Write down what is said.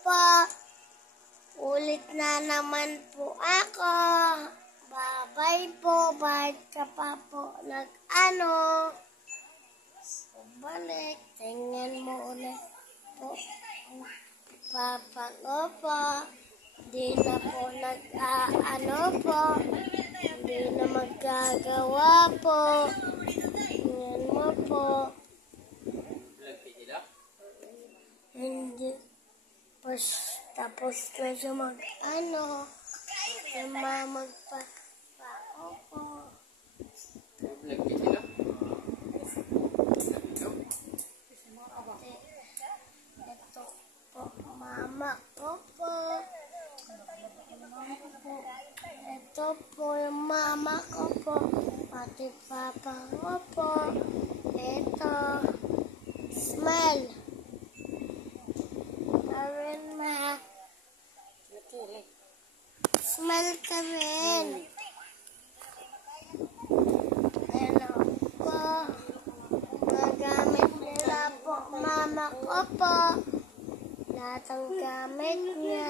po. Ulit na naman po ako. Bye-bye po. Bakit ka pa po nag-ano? Balik. Tingnan mo ulit po. Papa ko po. Hindi na po nag-ano po. Hindi na magagawa po. Tingnan mo po. Hindi. Tapos na siya mag-ano. Magpapao po. Ito po, mama ko po. Ito po yung mama ko po. Pati papa ko po. Ito. Smell. Karen ma. Smell ka rin. Ano po. Nagamit nila po mama ko po. Lahat ang gamit niya.